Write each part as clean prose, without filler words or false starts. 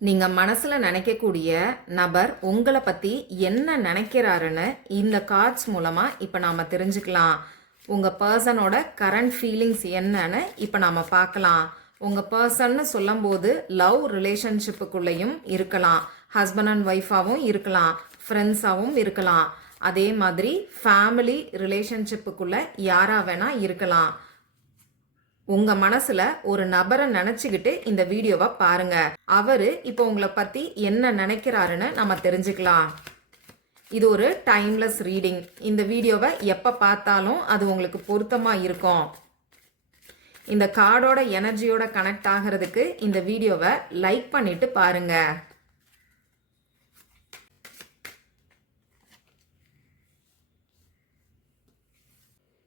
நீங்க மனசுல நினைக்கக்கூடிய நபர் உங்களை பத்தி என்ன நினைக்கிறாருன்னு இந்த கார்ட்ஸ் மூலமா இப்ப நாம தெரிஞ்சுக்கலாம். உங்க பர்சனோட கரண்ட் ஃபீலிங்ஸ் என்னன்னு இப்ப நாம பார்க்கலாம். உங்க பர்சன்னு சொல்லும்போது லவ் ரிலேஷன்ஷிப்புக்குள்ளேயும் இருக்கலாம், ஹஸ்பண்ட் அண்ட் ஒய்ஃபாவும் இருக்கலாம், ஃப்ரெண்ட்ஸாவும் இருக்கலாம், அதே மாதிரி ஃபேமிலி ரிலேஷன்ஷிப்புக்குள்ள யாரா வேணா இருக்கலாம். உங்க மனசுல ஒரு நபரை நினைச்சுக்கிட்டு இந்த வீடியோவை பாருங்க. அவரு இப்போ உங்களை பத்தி என்ன நினைக்கிறாருன்னு நம்ம தெரிஞ்சுக்கலாம். இது ஒரு டைம்லெஸ் ரீடிங். இந்த வீடியோவை எப்ப பார்த்தாலும் அது உங்களுக்கு பொருத்தமா இருக்கும். இந்த கார்டோட எனர்ஜியோட கனெக்ட் ஆகிறதுக்கு இந்த வீடியோவை லைக் பண்ணிட்டு பாருங்க.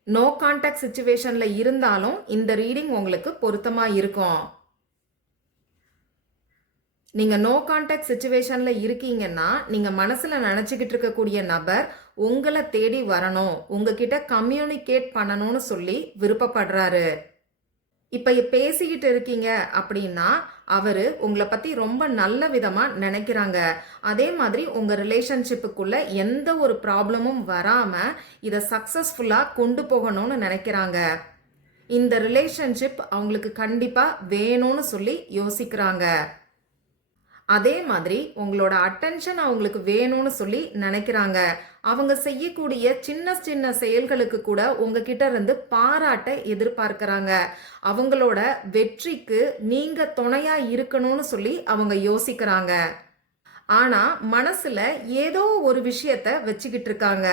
நோ கான்டாக்ட் சிச்சுவேஷன்ல இருந்தாலும் இந்த ரீடிங் உங்களுக்கு பொருத்தமா இருக்கும். நீங்க நோ கான்டாக்ட் சிச்சுவேஷன்ல இருக்கீங்கன்னா நீங்க மனசுல நினைச்சுக்கிட்டு இருக்கக்கூடிய நபர் உங்களை தேடி வரணும், உங்ககிட்ட கம்யூனிகேட் பண்ணணும்னு சொல்லி விருப்பப்படுறாரு. இப்ப பேசிக்கிட்டு இருக்கீங்க அப்படின்னா அவரு உங்களை பத்தி ரொம்ப நல்ல விதமா நினைக்கிறாங்க. அதே மாதிரி உங்க ரிலேஷன்ஷிப்புக்குள்ள எந்த ஒரு ப்ராப்ளமும் வராம இதை சக்சஸ்ஃபுல்லா கொண்டு போகணும்னு நினைக்கிறாங்க. இந்த ரிலேஷன்ஷிப் அவங்களுக்கு கண்டிப்பா வேணும்னு சொல்லி யோசிக்கிறாங்க. அதே மாதிரி உங்களோட அட்டென்ஷன் அவங்களுக்கு வேணும்னு சொல்லி நினைக்கிறாங்க. அவங்க செய்யக்கூடிய சின்ன சின்ன செயல்களுக்கு கூட உங்ககிட்ட இருந்து பாராட்ட எதிர்பார்க்கிறாங்க. அவங்களோட வெற்றிக்கு நீங்க துணையா இருக்கணும்னு சொல்லி அவங்க யோசிக்கிறாங்க. ஆனா மனசுல ஏதோ ஒரு விஷயத்த வச்சுக்கிட்டு இருக்காங்க.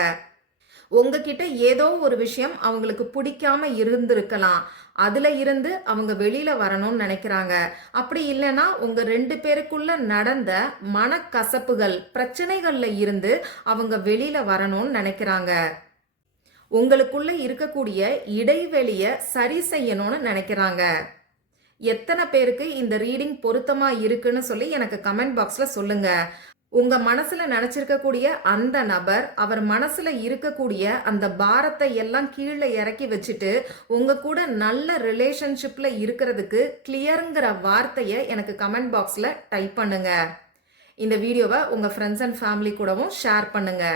உங்ககிட்ட ஏதோ ஒரு விஷயம் அவங்களுக்கு பிடிக்காம இருந்திருக்கலாம். அதுல இருந்து அவங்க வெளியில வரணும்னு நினைக்கிறாங்க. அப்படி இல்லைன்னா உங்க 2 பேருக்குள்ள நடந்த மனக்கசப்புகள், பிரச்சனைகள்ல இருந்து அவங்க வெளியில வரணும்னு நினைக்கிறாங்க. உங்களுக்குள்ள இருக்கக்கூடிய இடைவெளிய சரி செய்யணும்னு நினைக்கிறாங்க. எத்தனை பேருக்கு இந்த ரீடிங் பொருத்தமா இருக்குன்னு சொல்லி எனக்கு கமெண்ட் பாக்ஸ்ல சொல்லுங்க. உங்க மனசுல நினைச்சிருக்கக்கூடிய அந்த நபர் அவர் மனசுல இருக்கக்கூடிய அந்த பாரத்தை எல்லாம் கீழே இறக்கி வச்சுட்டு உங்க கூட நல்ல ரிலேஷன்ஷிப்ல இருக்கிறதுக்கு கிளியருங்கிற வார்த்தையை எனக்கு கமெண்ட் பாக்ஸ்ல டைப் பண்ணுங்க. இந்த வீடியோவை உங்க ஃப்ரெண்ட்ஸ் அண்ட் ஃபேமிலி கூடவும் ஷேர் பண்ணுங்க.